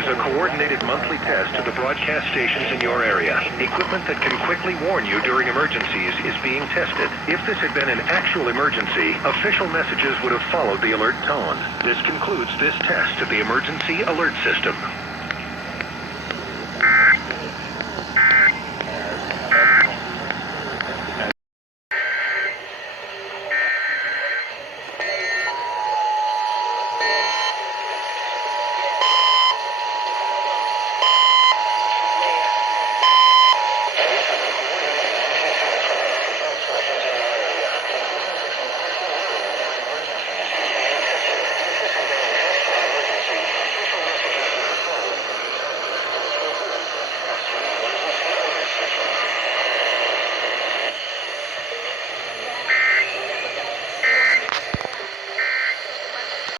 is a coordinated monthly test to the broadcast stations in your area. Equipment that can quickly warn you during emergencies is being tested. If this had been an actual emergency, official messages would have followed the alert tone. This concludes this test of the emergency alert system.